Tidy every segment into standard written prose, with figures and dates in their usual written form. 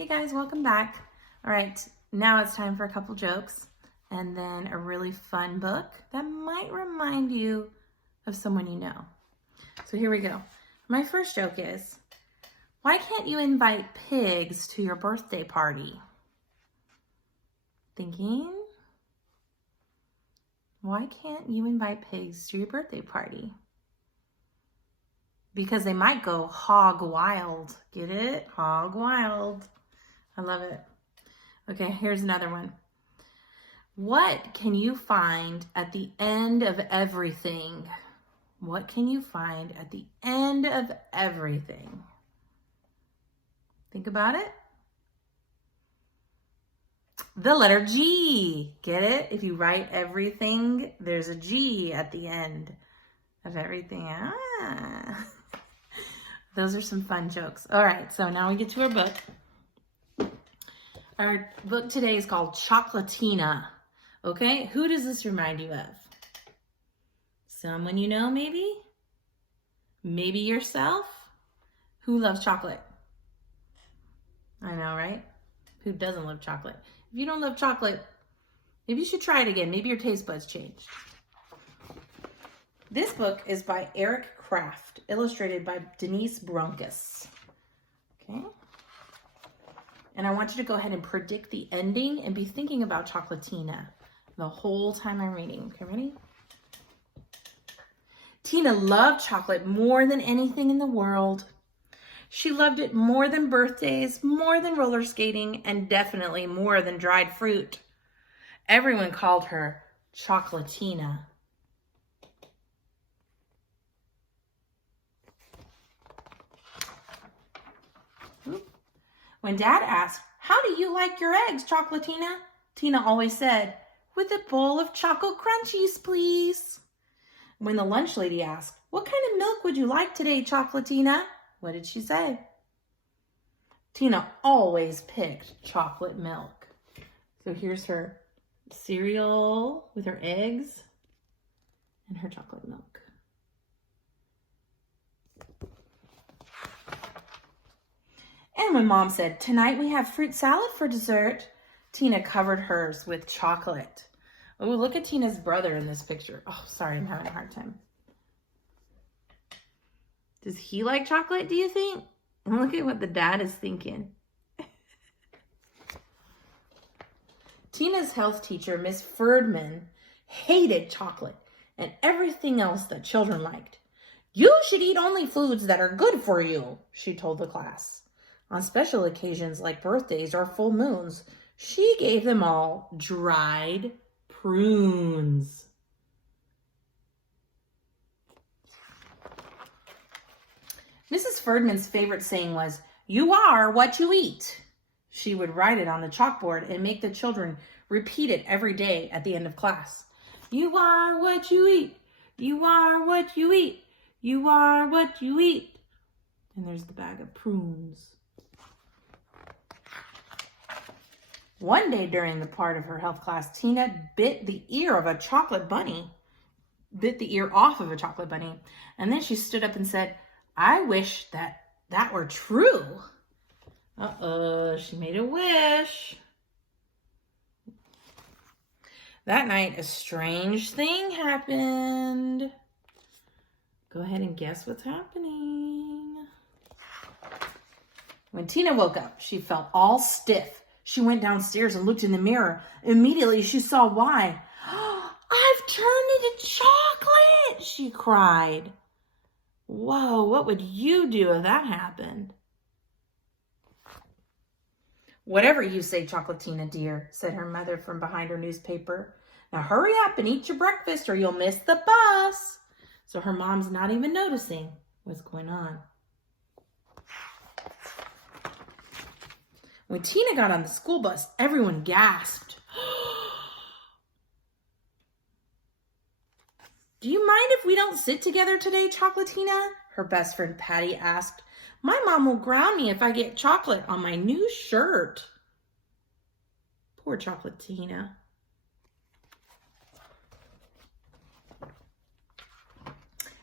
Hey guys, welcome back. All right, now it's time for a couple jokes and then a really fun book that might remind you of someone you know. So here we go. My first joke is, why can't you invite pigs to your birthday party? Thinking? Why can't you invite pigs to your birthday party? Because they might go hog wild. Get it? Hog wild. I love it. Okay, here's another one. What can you find at the end of everything? What can you find at the end of everything? Think about it. The letter G. Get it? If you write everything, there's a G at the end of everything. Those are some fun jokes. All right, so now we get to our book. Our book today is called Chocolatina. Okay, who does this remind you of? Someone you know, maybe? Maybe yourself? Who loves chocolate? I know, right? Who doesn't love chocolate? If you don't love chocolate, maybe you should try it again. Maybe your taste buds changed. This book is by Eric Kraft, illustrated by Denise Bronkus. Okay. And I want you to go ahead and predict the ending and be thinking about Chocolatina the whole time I'm reading. Okay, ready? Tina loved chocolate more than anything in the world. She loved it more than birthdays, more than roller skating, and definitely more than dried fruit. Everyone called her Chocolatina. When Dad asked, "How do you like your eggs, Chocolatina?" Tina always said, "With a bowl of Choco Crunchies, please." When the lunch lady asked, "What kind of milk would you like today, Chocolatina?" What did she say? Tina always picked chocolate milk. So here's her cereal with her eggs and her chocolate milk. And when Mom said, "Tonight we have fruit salad for dessert," Tina covered hers with chocolate. Oh, look at Tina's brother in this picture. Oh, sorry, I'm having a hard time. Does he like chocolate, do you think? And look at what the dad is thinking. Tina's health teacher, Miss Ferdman, hated chocolate and everything else that children liked. "You should eat only foods that are good for you," she told the class. On special occasions like birthdays or full moons, she gave them all dried prunes. Mrs. Ferdman's favorite saying was, "You are what you eat." She would write it on the chalkboard and make the children repeat it every day at the end of class. "You are what you eat. You are what you eat. You are what you eat." And there's the bag of prunes. One day during the part of her health class, Tina bit the ear of a chocolate bunny, bit the ear off of a chocolate bunny. And then she stood up and said, "I wish that were true." Uh-oh, she made a wish. That night, a strange thing happened. Go ahead and guess what's happening. When Tina woke up, she felt all stiff. She went downstairs and looked in the mirror. Immediately, she saw why. "I've turned into chocolate," she cried. Whoa, what would you do if that happened? "Whatever you say, Chocolatina, dear," said her mother from behind her newspaper. "Now hurry up and eat your breakfast or you'll miss the bus." So her mom's not even noticing what's going on. When Tina got on the school bus, everyone gasped. "Do you mind if we don't sit together today, Chocolatina?" her best friend Patty asked. "My mom will ground me if I get chocolate on my new shirt." Poor Chocolatina.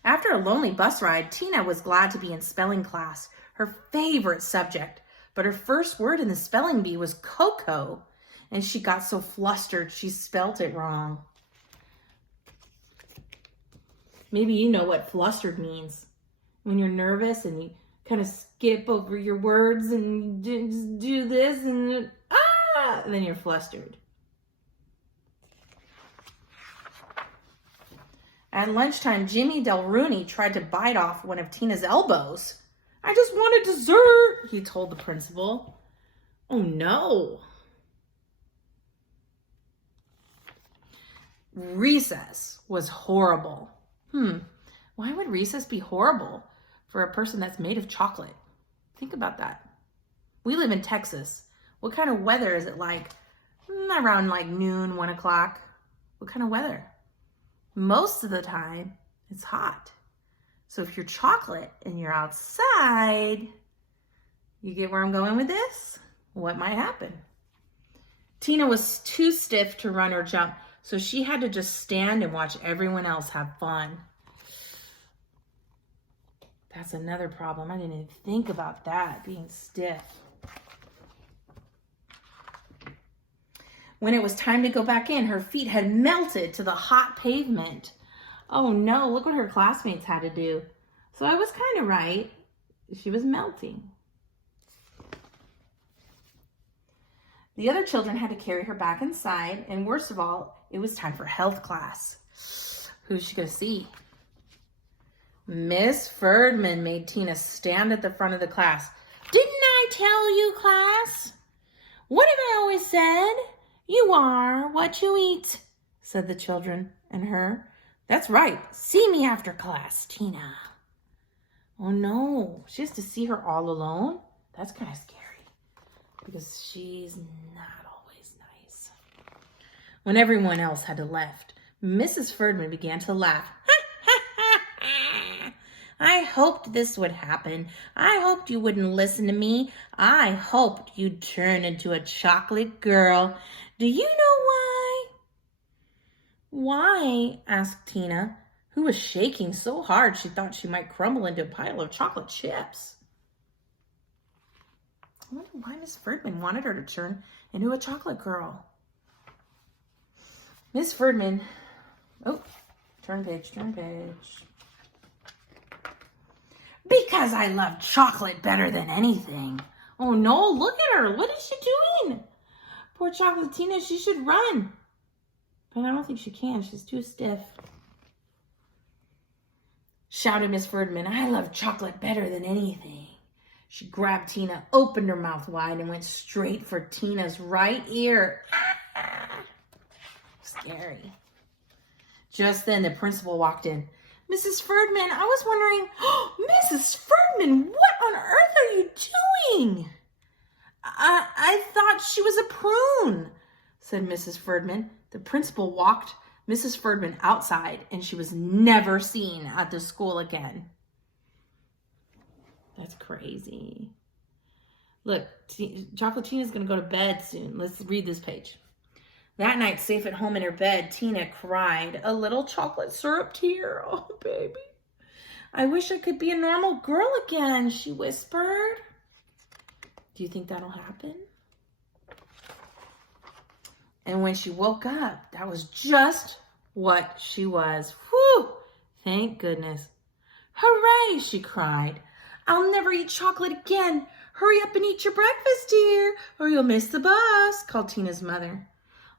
After a lonely bus ride, Tina was glad to be in spelling class, her favorite subject. but her first word in the spelling bee was cocoa, and she got so flustered she spelt it wrong. Maybe you know what flustered means. When you're nervous and you kind of skip over your words and just do this and then you're flustered. At lunchtime, Jimmy Del Rooney tried to bite off one of Tina's elbows. "I just want a dessert," he told the principal. Oh no. Recess was horrible. Why would recess be horrible for a person that's made of chocolate? Think about that. We live in Texas. What kind of weather is it like? Around like noon, 1 o'clock. What kind of weather? Most of the time, it's hot. So if you're chocolate and you're outside, you get where I'm going with this? What might happen? Tina was too stiff to run or jump, so she had to just stand and watch everyone else have fun. That's another problem. I didn't even think about that, being stiff. When it was time to go back in, her feet had melted to the hot pavement. Oh no, look what her classmates had to do. So I was kind of right. She was melting. The other children had to carry her back inside, and worst of all, it was time for health class. Who's she going to see? Miss Ferdman made Tina stand at the front of the class. "Didn't I tell you, class? What have I always said? You are what you eat," said the children and her. "That's right. See me after class, Tina." Oh no, she has to see her all alone? That's kind of scary because she's not always nice. When everyone else had left, Mrs. Ferdman began to laugh. "I hoped this would happen. I hoped you wouldn't listen to me. I hoped you'd turn into a chocolate girl. Do you know why?" "Why?" asked Tina, who was shaking so hard she thought she might crumble into a pile of chocolate chips. I wonder why Miss Ferdman wanted her to turn into a chocolate girl. Miss Ferdman, turn page. "Because I love chocolate better than anything." Oh no, look at her. What is she doing? Poor Chocolatina, she should run. But I don't think she can. She's too stiff. Shouted Miss Ferdman, "I love chocolate better than anything." She grabbed Tina, opened her mouth wide, and went straight for Tina's right ear. Scary. Just then, the principal walked in. "Mrs. Ferdman, I was wondering..." "Mrs. Ferdman, what on earth are you doing?" I thought she was a prune," said Mrs. Ferdman. The principal walked Mrs. Ferdman outside, and she was never seen at the school again. That's crazy. Look, Chocolatina's going to go to bed soon. Let's read this page. That night, safe at home in her bed, Tina cried a little chocolate syrup tear. "Oh, baby, I wish I could be a normal girl again," she whispered. Do you think that'll happen? And when she woke up, that was just what she was. Whew! Thank goodness. "Hooray!" she cried. "I'll never eat chocolate again. Hurry up and eat your breakfast, dear, or you'll miss the bus," called Tina's mother.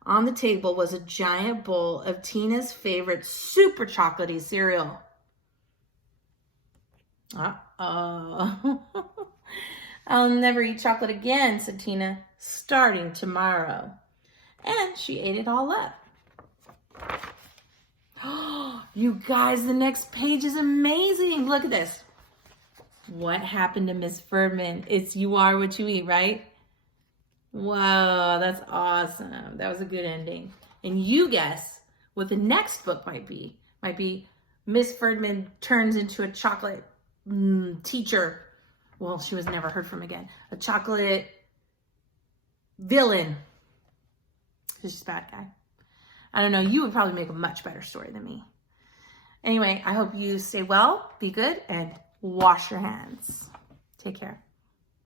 On the table was a giant bowl of Tina's favorite super chocolatey cereal. Uh-oh. "I'll never eat chocolate again," said Tina, "starting tomorrow." And she ate it all up. You guys, the next page is amazing. Look at this. What happened to Miss Ferdman? It's "you are what you eat," right? Wow, that's awesome. That was a good ending. And you guess what the next book might be. Might be Miss Ferdman turns into a chocolate teacher. Well, she was never heard from again. A chocolate villain. She's a bad guy. I don't know. You would probably make a much better story than me. Anyway, I hope you stay well, be good, and wash your hands. Take care.